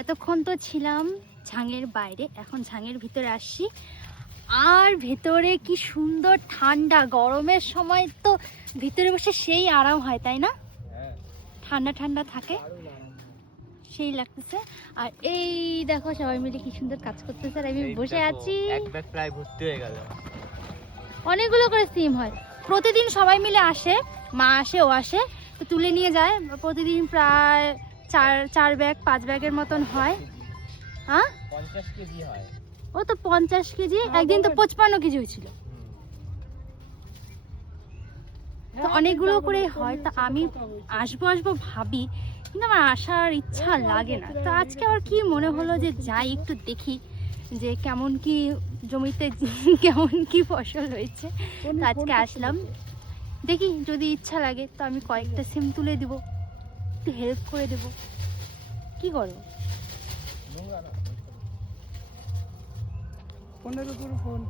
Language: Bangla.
এতক্ষণ তো ছিলাম ঝাঙের বাইরে, এখন ঝাঙের ভিতরে আসছি। আর ভেতরে কি সুন্দর ঠান্ডা, গরমের সময় তো ভিতরে বসে সেই আরাম হয়, তাই না? ঠান্ডা ঠান্ডা থাকে, সেই লাগতেছে। আর এই দেখো সবাই মিলে কি সুন্দর কাজ করতেছে, আর আমি বসে আছি। এক ব্যাগ প্রায় ভর্তি হয়ে গেল। অনেকগুলো করে সিম হয় প্রতিদিন, সবাই মিলে আসে, মা আসে, ও আসে, তো তুলে নিয়ে যায়। প্রতিদিন প্রায় 4 ব্যাগ 5 ব্যাগের মতন হয়। হ্যাঁ 50 কেজি হয়। ও তো 50 কেজি, একদিন তো 55 কেজি হয়েছিল। তো অনেকগুলো করে হয়। তো আমি আসবো ভাবি, কিন্তু আমার আসার ইচ্ছা লাগে না। তো আজকে আবার কি মনে হলো যে যাই একটু দেখি যে কেমন কি জমিতে কেমন কি ফসল হয়েছে। তো আজকে আসলাম, দেখি যদি ইচ্ছা লাগে তো আমি কয়েকটা সিম তুলে দিব, একটু হেল্প করে দেব। কি করবো? ফোনের উপর ফোন